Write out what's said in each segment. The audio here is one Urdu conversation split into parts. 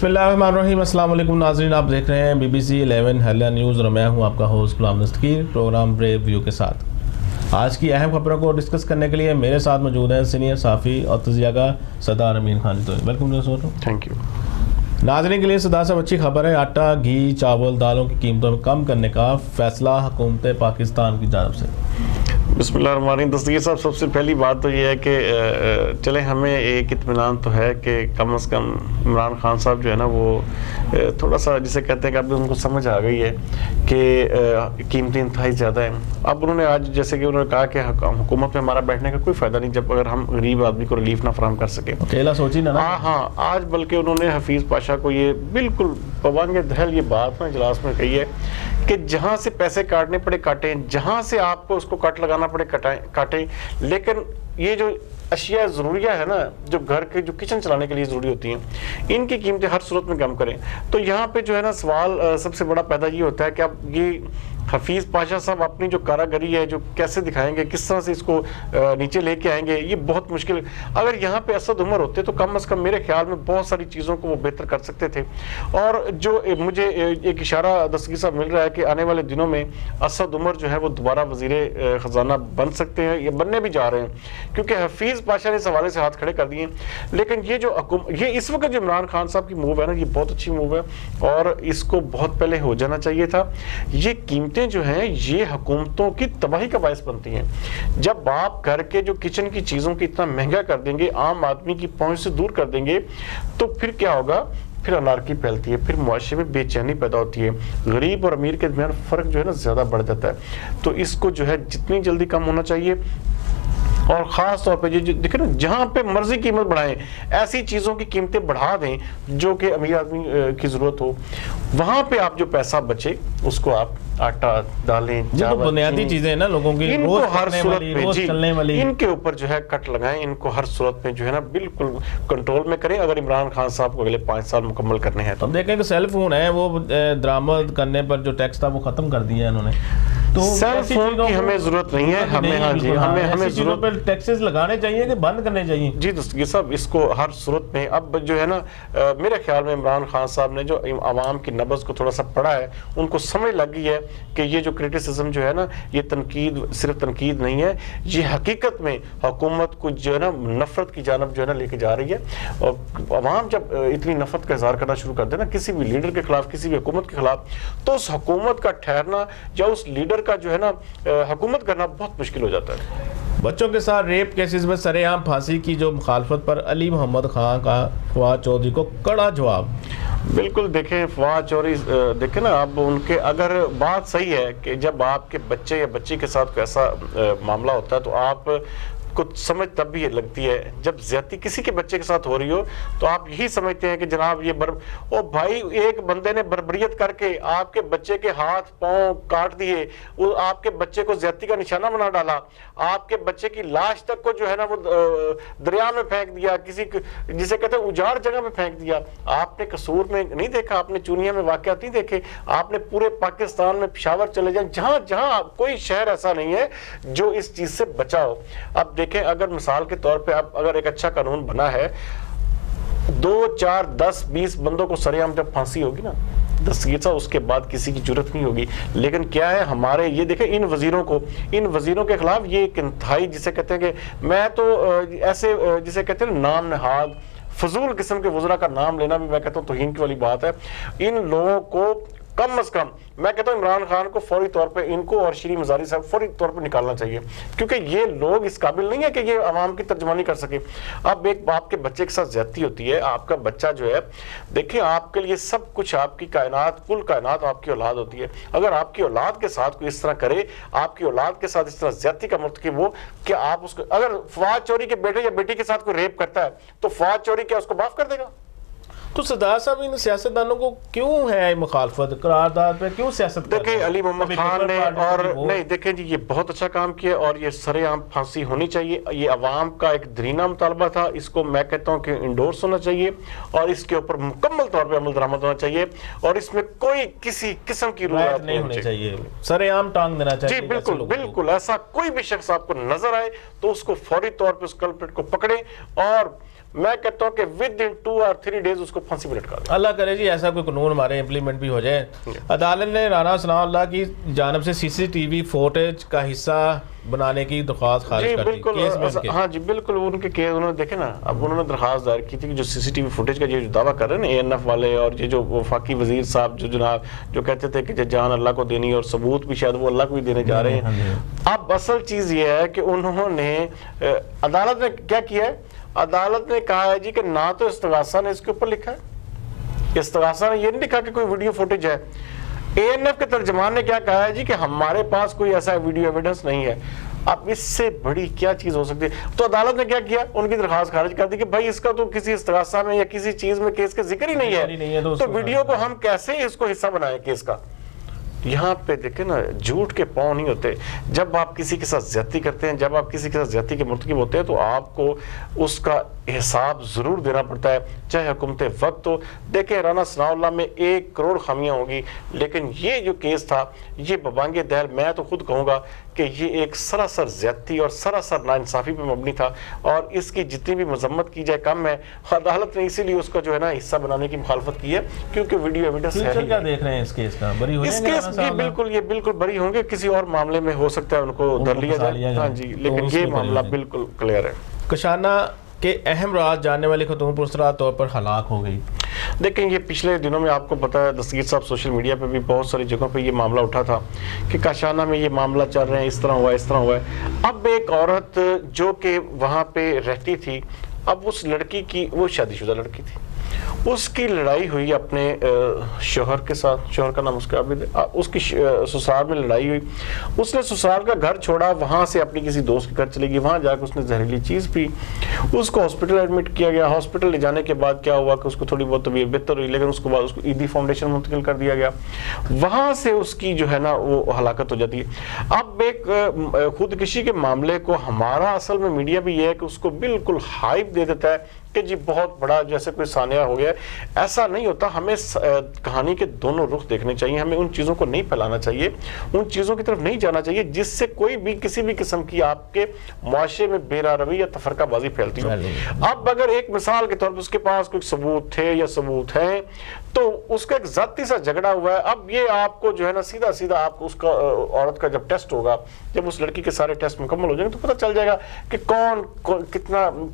بسم اللہ الرحمن الرحیم۔ السلام علیکم ناظرین، آپ دیکھ رہے ہیں BBC 11 ہیڈلائن نیوز اور میں ہوں آپ کا host Ghulam Dastgir programme brave view کے ساتھ۔ آج کی اہم خبروں کو ڈسکس کرنے کے لیے میرے ساتھ موجود ہیں سینئر صحافی اور تجزیہ گار Sardar Amin Khan ji. Welcome sir. Thank you. ناظرین کے لیے سردار صاحب اچھی خبر ہے، آٹا، گھی، چاول، دالوں کی قیمتوں میں کم کرنے کا فیصلہ حکومت پاکستان کی جانب سے۔ بسم اللہ الرحمن الرحیم۔ دستگیر صاحب، سب سے پہلی بات تو یہ ہے کہ چلیں ہمیں ایک اطمینان تو ہے کہ کم از کم عمران خان صاحب جو ہے نا وہ تھوڑا سا جسے کہتے ہیں کہ اب ان کو سمجھ آ گئی ہے کہ قیمتیں انتہائی زیادہ ہیں۔ اب انہوں نے آج جیسے کہ انہوں نے کہا کہ حکومت میں ہمارا بیٹھنے کا کوئی فائدہ نہیں جب اگر ہم غریب آدمی کو ریلیف نہ فراہم کر سکیں۔ اکیلا سوچی نا۔ ہاں، آج بلکہ انہوں نے حفیظ پاشا کو یہ بالکل پوانگ دہل یہ بات نا اجلاس میں کہی ہے کہ جہاں سے پیسے کاٹنے پڑے کاٹیں، جہاں سے آپ کو اس کو کٹ لگانا پڑے کاٹیں، لیکن یہ جو اشیاء ضروریہ ہے نا، جو گھر کے جو کچن چلانے کے لیے ضروری ہوتی ہیں، ان کی قیمتیں ہر صورت میں کم کریں۔ تو یہاں پہ جو ہے نا سوال سب سے بڑا پیدا یہ ہوتا ہے کہ اب یہ حفیظ پاشا صاحب اپنی جو کاراگری ہے جو کیسے دکھائیں گے، کس طرح سے اس کو نیچے لے کے آئیں گے، یہ بہت مشکل۔ اگر یہاں پہ اسد عمر ہوتے تو کم از کم میرے خیال میں بہت ساری چیزوں کو وہ بہتر کر سکتے تھے۔ اور جو مجھے ایک اشارہ دستگیر صاحب مل رہا ہے کہ آنے والے دنوں میں اسد عمر جو ہے وہ دوبارہ وزیر خزانہ بن سکتے ہیں یا بننے بھی جا رہے ہیں، کیونکہ حفیظ پاشا نے اس حوالے سے ہاتھ کھڑے کر دیے۔ لیکن یہ جو یہ اس وقت جو عمران خان صاحب کی موو ہے نا، یہ بہت اچھی موو ہے اور اس کو بہت پہلے ہو جانا چاہیے تھا۔ یہ قیمتیں جو ہیں یہ حکومتوں کی تباہی کا باعث بنتی ہیں۔ جب آپ گھر کے جو کچن کی چیزوں کی اتنا مہنگا کر دیں گے، عام آدمی کی پہنچ سے دور کر دیں گے، تو پھر کیا ہوگا؟ پھر انارکی پھیلتی ہے، پھر معاشرے میں بے چینی پیدا ہوتی ہے، غریب اور امیر کے درمیان فرق جو ہے نا زیادہ بڑھ جاتا ہے۔ تو اس کو جو ہے جتنی جلدی کم ہونا چاہیے، اور خاص طور پہ دیکھیں نا جہاں پہ مرضی قیمت بڑھائیں، ایسی چیزوں کی قیمتیں بڑھا دیں جو کہ امیر آدمی کی ضرورت ہو، وہاں پہ آپ جو پیسہ بچے اس کو آپ آٹا، دالیں، چاول، بنیادی چیزیں ہیں نا لوگوں کی ان کو ہر صورت روز چلنے والی، ان کے اوپر جو ہے کٹ لگائیں، ان کو ہر صورت میں جو ہے نا بالکل کنٹرول میں کریں اگر عمران خان صاحب کو اگلے 5 سال مکمل کرنے ہیں تو۔ ہم دیکھیں کہ سیل فون ہے وہ درآمد کرنے پر جو ٹیکس تھا وہ ختم کر دیا ہے انہوں نے۔ تو سیل فون کی ہمیں ضرورت نہیں ہے، ہمیں ضرورت پر ٹیکسز لگانے چاہیے کہ بند کرنے چاہیے؟ جی دستگیر صاحب، اس کو ہر صورت میں اب جو ہے نا میرے خیال میں عمران خان صاحب نے جو عوام کی نبض کو تھوڑا سا پڑھا ہے، ان کو سمجھ لگ گئی ہے کہ یہ جو کرٹیسزم جو ہے نا، یہ تنقید صرف تنقید نہیں ہے، یہ حقیقت میں حکومت کو جو ہے نا نفرت کی جانب جو ہے نا لے کے جا رہی ہے۔ اور عوام جب اتنی نفرت کا اظہار کرنا شروع کر دے نا کسی بھی لیڈر کے خلاف، کسی بھی حکومت کے خلاف، تو اس حکومت کا ٹھہرنا یا اس لیڈر کا جو ہے نا حکومت کرنا بہت مشکل ہو جاتا ہے۔ بچوں کے ساتھ ریپ کیسز میں سرے عام پھانسی کی جو مخالفت پر علی محمد خان کا فواد چودھری کو کڑا جواب۔ بالکل، دیکھیں فواد چودھری، دیکھیں نا اب ان کے اگر بات صحیح ہے کہ جب آپ کے بچے یا بچی کے ساتھ کوئی ایسا معاملہ ہوتا ہے تو آپ کو سمجھ تب بھی لگتی ہے، جب زیادتی کسی کے بچے کے ساتھ ہو رہی ہو تو آپ یہی سمجھتے ہیں کہ جناب یہ او بھائی، ایک بندے نے بربریت کر کے آپ کے بچے کے ہاتھ پاؤں کاٹ دیے، آپ کے بچے کو زیادتی کا نشانہ بنا ڈالا، آپ کے بچے کی لاش تک کو جو ہے نا وہ دریا میں پھینک دیا، کسی جسے کہتے ہیں اجاڑ جگہ میں پھینک دیا۔ آپ نے قصور میں نہیں دیکھا، آپ نے چونیا میں واقعات نہیں دیکھے، آپ نے پورے پاکستان میں پشاور چلے جائیں، جہاں جہاں کوئی شہر ایسا نہیں ہے جو اس چیز سے بچا ہو۔ اب دیکھیں اگر مثال کے طور پہ اب اگر ایک اچھا قانون بنا ہے، 2، 4، 10، 20 بندوں کو سرے عام جب پھانسی ہوگی نا دستگیر صاحب، اس کے بعد کسی کی جرت نہیں ہوگی۔ لیکن کیا ہے ہمارے یہ دیکھیں ان وزیروں کے خلاف یہ ایک انتہائی جسے کہتے ہیں کہ میں تو ایسے جسے کہتے ہیں نام نہاد فضول قسم کے وزراء کا نام لینا بھی میں کہتا ہوں توہین کی والی بات ہے۔ ان لوگوں کو کم از کم میں کہتا ہوں عمران خان کو فوری طور پہ ان کو اور شیریں مزاری صاحب فوری طور پہ نکالنا چاہیے، کیونکہ یہ لوگ اس قابل نہیں ہے کہ یہ عوام کی ترجمانی کر سکے۔ اب ایک باپ کے بچے کے ساتھ زیادتی ہوتی ہے، آپ کا بچہ جو ہے دیکھیں آپ کے لیے سب کچھ، آپ کی کائنات، کل کائنات آپ کی اولاد ہوتی ہے۔ اگر آپ کی اولاد کے ساتھ کوئی اس طرح کرے، آپ کی اولاد کے ساتھ اس طرح زیادتی کا مرتکب ہو کہ آپ اس کو، اگر فواد چودھری کے بیٹے یا بیٹی کے ساتھ کوئی ریپ کرتا ہے تو فواد چودھری کیا اس کو معاف کر دے گا؟ تو سردار صاحب ان سیاستدانوں کو کیوں ہے مخالفت قرارداد پہ، کیوں سیاست؟ دیکھیں علی محمد خان نے اور نہیں دیکھیں جی یہ بہت اچھا کام کیا اور یہ سرے عام پھانسی ہونی چاہیے۔ یہ عوام کا ایک درینہ مطالبہ تھا، اس کو میں کہتا ہوں کہ انڈورس ہونا چاہیے اور اس کے اوپر مکمل طور پہ عمل درآمد ہونا چاہیے اور اس میں کوئی کسی قسم کی روایت نہیں ہونی چاہیے، سرے عام ٹانگ دینا چاہیے۔ جی بالکل بالکل، ایسا کوئی بھی شخص آپ کو نظر آئے تو اس کو فوری طور پہ اس کلپریٹ کو پکڑیں اور میں کہتا ہوں کہ ود ان 2 or 3 days اس کو پھانسی پہ لٹکا دیں. اللہ کرے جی ایسا کوئی قانون ہمارے امپلیمنٹ بھی ہو جائے. عدالت نے رانا ثناء اللہ کی جانب سے CCTV فوٹیج کا حصہ بنانے کی درخواست خارج کر دی. کیس میں ان کے ہاں جی بالکل ان کے کیس انہوں نے دیکھے نا. اب انہوں نے درخواست دائر کی تھی کہ جو CCTV فوٹیج کا یہ جو دعویٰ کر رہے ہیں نا ANF والے اور یہ جو وفاقی وزیر صاحب جو جناب جو کہتے تھے کہ جان اللہ کو دینی اور ثبوت بھی شاید وہ اللہ کو بھی دینے جا رہے ہیں. اب اصل چیز یہ ہے کہ انہوں نے عدالت نے کیا کیا ہے, عدالت نے کہا ہے جی کہ نہ تو استغاثہ نے اس کے اوپر لکھا ہے, استغاثہ نے یہ نہیں لکھا کہ کوئی ویڈیو فوٹیج ہے. ANF کے ترجمان نے کیا کہا ہے جی کہ ہمارے پاس کوئی ایسا ویڈیو ایویڈنس نہیں ہے. اب اس سے بڑی کیا چیز ہو سکتی ہے. تو عدالت نے کیا کیا, ان کی درخواست خارج کر دی کہ بھائی اس کا تو کسی استغاثہ میں یا کسی چیز میں کیس کا ذکر ہی نہیں ہے, تو ویڈیو کو ہم کیسے اس کو حصہ بنائیں کیس کا. یہاں پہ دیکھیں نا جھوٹ کے پاؤں نہیں ہوتے. جب آپ کسی کے ساتھ زیادتی کرتے ہیں, جب آپ کسی کے ساتھ زیادتی کے مرتکب ہوتے ہیں, تو آپ کو اس کا حساب ضرور دینا پڑتا ہے, چاہے حکومت وقت ہو. دیکھیں رانا ثناء اللہ میں 1 کروڑ خامیاں ہوں گی, لیکن یہ جو کیس تھا یہ ببانگ دہل, میں تو خود کہوں گا کہ یہ ایک سراسر زیادتی اور سراسر ناانصافی پہ مبنی تھا, اور اس کی جتنی بھی مذمت کی جائے کم ہے. عدالت نے اسی لیے اس کا جو ہے نا حصہ بنانے کی مخالفت کی ہے, کیونکہ ویڈیو ایویڈنس ہے. کیا دیکھ رہے ہیں اس کیس کا, بری ہو اس کیس یہ بالکل بری ہوں گے. کسی اور معاملے میں ہو سکتا ہے ان کو در لیا جائے, ہاں جی, لیکن یہ معاملہ بالکل کلیئر ہے. کشانہ کے اہم راز جاننے والی خاتون پرسرار طور پر ہلاک ہو گئی. دیکھیں یہ پچھلے دنوں میں آپ کو پتا ہے دستگیر صاحب سوشل میڈیا پہ بھی بہت ساری جگہوں پہ یہ معاملہ اٹھا تھا کہ کاشانہ میں یہ معاملہ چل رہے ہیں, اس طرح ہوا ہے, اس طرح ہوا ہے. اب ایک عورت جو کہ وہاں پہ رہتی تھی, اب اس لڑکی کی, وہ شادی شدہ لڑکی تھی, اس کی لڑائی ہوئی اپنے شوہر کے ساتھ. شوہر کا نام اس کا عابد ہے. اس کی سسرال میں لڑائی ہوئی. اس نے سسرال کا گھر چھوڑا, وہاں سے اپنی کسی دوست کے گھر چلے گی. وہاں جا کے اس نے زہریلی چیز پی, اس کو ہاسپٹل ایڈمٹ کیا گیا. ہاسپٹل لے جانے کے بعد کیا ہوا کہ اس کو تھوڑی بہت طبیعت بہتر ہوئی, لیکن اس کے بعد اس کو عیدی فاؤنڈیشن منتقل کر دیا گیا. وہاں سے اس کی جو ہے نا وہ ہلاکت ہو جاتی ہے. اب ایک خودکشی کے معاملے کو ہمارا اصل میں میڈیا بھی یہ ہے کہ اس کو بالکل ہائپ دے دیتا ہے کہ جی بہت بڑا جیسے کوئی سانحہ ہو گیا. ایسا نہیں ہوتا. ہمیں کہانی کے دونوں رخ دیکھنے چاہیے. ہمیں ان چیزوں کو نہیں پھیلانا چاہیے, ان چیزوں کی طرف نہیں جانا چاہیے جس سے کوئی بھی کسی بھی قسم کی آپ کے معاشرے میں بے روی یا تفرقہ بازی پھیلتی ہو. اب اگر ایک مثال کے طور پر اس کے پاس کوئی ثبوت تھے یا ثبوت ہیں, تو اس کا ایک ذاتی سا جھگڑا ہوا ہے. اب یہ آپ کو جو ہے نا سیدھا آپ کو اس کا عورت کا جب ٹیسٹ ہوگا, جب اس لڑکی کے سارے ٹیسٹ مکمل ہو جائیں گے, تو پتہ چل جائے گا کہ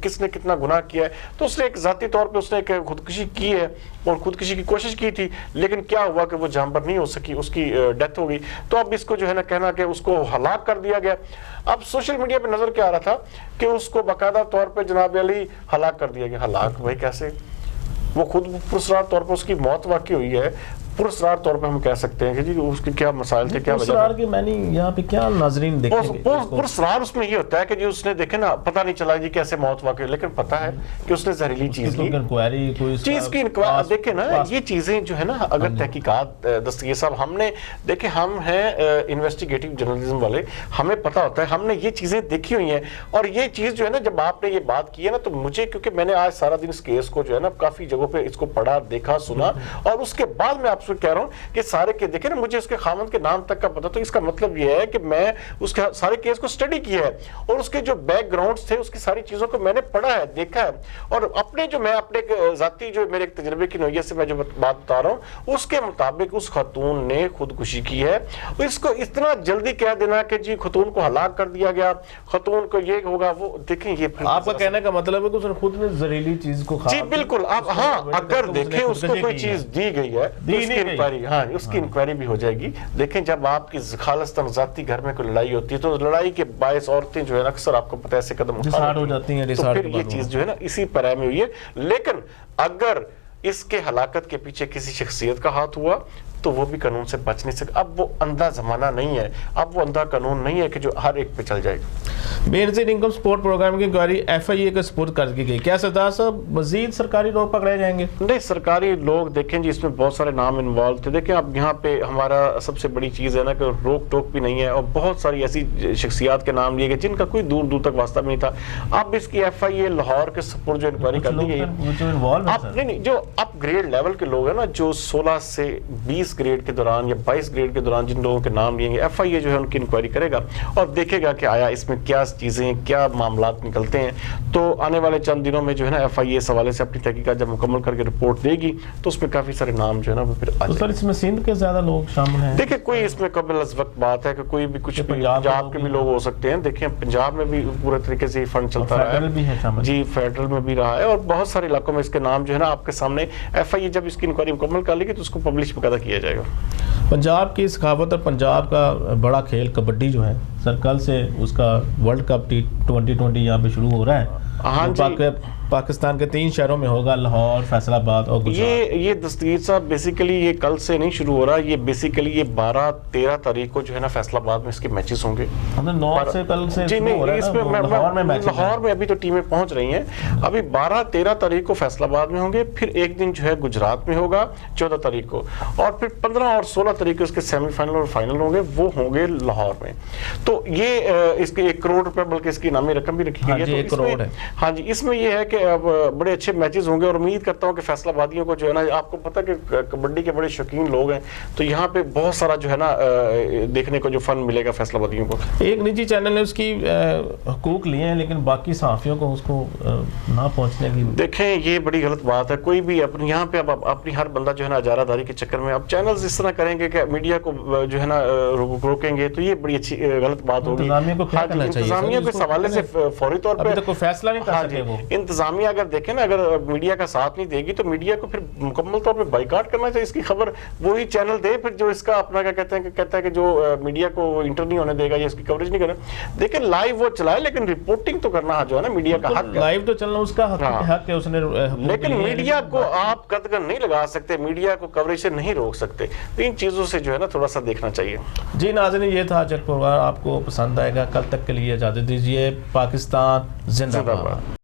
کس نے کتنا گناہ کیا ہے. تو اس نے ایک ذاتی طور پہ اس نے ایک خودکشی کی ہے اور خودکشی کی کوشش کی تھی, لیکن کیا ہوا کہ وہ جہاں پر نہیں ہو سکی, اس کی ڈیتھ ہو گئی. تو اب اس کو جو ہے نا کہنا کہ اس کو ہلاک کر دیا گیا. اب سوشل میڈیا پہ نظر کیا آ رہا تھا کہ اس کو باقاعدہ طور پہ جناب علی ہلاک کر دیا گیا. ہلاک بھائی کیسے؟ وہ خود پرسرار طور پر اس کی موت واقع ہوئی ہے. پرسرار طور پہ ہم کہہ سکتے ہیں کہ جی اس کے کیا مسائل تھے, کیا وجہ پرسرار کی میں نہیں یہاں پہ کیا ناظرین دیکھیں گے. پرسرار اس میں یہ ہوتا ہے کہ جی اس نے دیکھے نا پتہ نہیں چلا جی کیسے موت واقع, لیکن پتہ ہے کہ اس نے زہریلی چیز لی. چیز کی انکوائری دیکھیں نا, یہ چیزیں جو ہے نا اگر تحقیقات دستگیر صاحب ہم نے دیکھیں, ہم ہیں انویسٹیگیٹو جرنلزم والے, ہمیں پتہ ہوتا ہے, ہم نے یہ چیزیں دیکھی ہوئی ہیں. اور یہ چیز جو ہے نا جب آپ نے یہ بات کی ہے نا, تو مجھے کیونکہ میں نے آج سارا دن اس کیس کو جو ہے نا کافی جگہوں پہ اس کو پڑھا, دیکھا, سنا, اور اس کے بعد میں آپ سے کہہ رہا ہوں کہ سارے کے دیکھیں نا مجھے اس کے خاوند کے نام تک کا پتا. تو اس کا مطلب یہ ہے کہ میں اس کے سارے کیس کو سٹڈی کیا ہے, اور اس کے جو بیک گراؤنڈز تھے اس کی ساری چیزوں کو میں نے پڑھا ہے, دیکھا ہے, اور اپنے جو میں اپنے ذاتی جو میرے تجربے کی نوعیت سے میں جو بات بتا رہا ہوں اس کے مطابق اس خاتون نے خودکشی کی ہے. اس کو اتنا جلدی کہہ دینا کہ جی خاتون کو ہلاک کر دیا گیا, خاتون کو یہ ہوگا وہ, دیکھیں یہ آپ کا کہنے کا مطلب ہے کہ اس نے خود نے زہریلی چیز کو کھا. جی بالکل. آپ ہاں اگر دیکھیں اس کو کوئی چیز دی گئی ہے, اس کی انکوائری, ہاں اس کی انکوائری بھی ہو جائے گی. دیکھیں جب آپ کی خالصتاً ذاتی گھر میں کوئی لڑائی ہوتی ہے, تو لڑائی کے باعث عورتیں جو ہے نا اکثر آپ کو پتہ ہے ایسے قدم اٹھا جاتی ہیں, تو پھر یہ چیز جو ہے نا اسی پیرا میں ہوئی ہے. لیکن اگر اس کے ہلاکت کے پیچھے کسی شخصیت کا ہاتھ ہوا تو وہ بھی قانون سے بچ نہیں سکتا. اب وہ اندھا زمانہ نہیں ہے, اب وہ اندھا قانون نہیں ہے کہ جو ہر ایک پہ چل جائے گا. بے نظیر انکم سپورٹ پروگرام کی انکوائری FIA کا سپورٹ کر دی گئی. کیا سردار صاحب مزید سرکاری لوگ پکڑے جائیں گے؟ نہیں, سرکاری لوگ دیکھیں جی اس میں بہت سارے نام انوالو تھے. دیکھیں اب یہاں پہ ہمارا سب سے بڑی چیز ہے نا کہ روک ٹوک بھی نہیں ہے, اور بہت ساری ایسی شخصیات کے نام لیے گئے جن کا کوئی دور دور تک واسطہ بھی نہیں تھا. اب اس کی FIA لاہور کے سپورٹ جو انکوائری کر دی گئی ہے, نہیں جو اپ گریڈ لیول کے لوگ ہیں نا, جو 16 سے 20 گریڈ کے دوران یا 22 گریڈ کے دوران جن لوگوں کے نام لیے گے, FIA جو ہے ان کی انکوائری کرے گا اور دیکھے گا کہ آیا اس میں کیا چیزیں کیا معاملات نکلتے ہیں. تو آنے والے چند دنوں میں جو ہے نا FIA اس حوالے سے اپنی تحقیقات جب مکمل کر کے رپورٹ دے گی تو اس میں کافی سارے نام جو ہے نا وہ پھر آ تو سر اس میں سندھ کے زیادہ لوگ شامل ہیں؟ دیکھیں کوئی اس میں قبل از وقت بات ہے کہ کوئی بھی کچھ پنجاب کے بھی لوگ ہو سکتے ہیں. دیکھیں پنجاب میں بھی پورے طریقے سے یہ فنڈ چلتا رہا ہے جی, فیڈرل میں بھی رہا ہے اور بہت سارے علاقوں میں اس کے نام جو ہے نا آپ کے سامنے FIA جب اس کی انکوائری مکمل کر لے گی تو اس کو پبلش باقاعدہ کیا جائے گا. پنجاب کی ثقافت اور پنجاب کا بڑا کھیل کبڈی جو ہے سر, کل سے اس کا ورلڈ کپ T20 یہاں پہ شروع ہو رہا ہے. ہاں جی, پاکستان کے 3 شہروں میں ہوگا, لاہور, فیصل آباد اور گجرات. یہ دستگیر صاحب بیسیکلی یہ کل سے نہیں شروع ہو رہا, یہ بیسیکلی یہ 12-13 تاریخ کو جو ہے نا فیصل آباد میں اس کے میچز ہوں گے. 9 سے کل سے جی نہیں, اس میں لاہور میں ابھی تو ٹیمیں پہنچ رہی ہیں. ابھی 12-13 تاریخ کو فیصل آباد میں ہوں گے, پھر ایک دن جو ہے گجرات میں ہوگا 14 تاریخ کو, اور پھر 15 اور 16 تاریخ کو اس کے سیمی فائنل اور فائنل ہوں گے, وہ ہوں گے لاہور میں. تو یہ اس کے 1 کروڑ روپے بلکہ اس کی انعامی رقم بھی رکھی گئی ہے. 1 کروڑ ہے. ہاں جی, اس میں یہ ہے کہ بڑے اچھے میچز ہوں گے اور امید کرتا ہوں کہ فیصل آبادیوں کو جو ہے نا, آپ کو پتہ کہ کبڈی کے بڑے شوقین لوگ ہیں, تو یہاں پہ بہت سارا جو ہے نا دیکھنے کو جو فن ملے گا فیصل آبادیوں کو. ایک نجی چینل نے اس کی حقوق لیے ہیں لیکن باقی صحافیوں کو اس کو نہ پہنچنے کی. دیکھیں یہ بڑی غلط بات ہے. کوئی بھی اپنی یہاں پہ اب اپنی ہر بندہ جو ہے نا اجارہ داری کے چکر میں اب چینلز اس طرح کریں گے کہ میڈیا کو جو ہے نا روکیں گے, تو یہ بڑی اچھی غلط بات ہوگی. انتظامیہ کو اس حوالے سے فوری طور پہ کوئی فیصلہ نہیں کر سکے وہ. انتظامیہ اگر دیکھیں نا, اگر میڈیا کا ساتھ نہیں دے گی تو میڈیا کو پھر مکمل طور پہ بائیکاٹ کرنا چاہیے. اس کی خبر وہی چینل دے پھر جو اس کا اپنا کیا کہتا ہے کہ جو میڈیا کو انٹر نہیں ہونے دے گا یا اس کی کوریج نہیں کرنا. دیکھیں لائیو وہ چلائے لیکن رپورٹنگ تو کرنا جو ہے نا میڈیا کا حق ہے. لائیو تو چلنا اس کا حق ہے, اس نے, لیکن میڈیا کو آپ قدغن نہیں لگا سکتے, میڈیا کو کوریج سے نہیں روک سکتے. تو ان چیزوں سے جو ہے نا تھوڑا سا دیکھنا چاہیے. جی ناظرین, یہ تھا آج کا پروگرام, آپ کو پسند آئے گا. کل تک کے لیے اجازت دیجیے. پاکستان زندہ باد.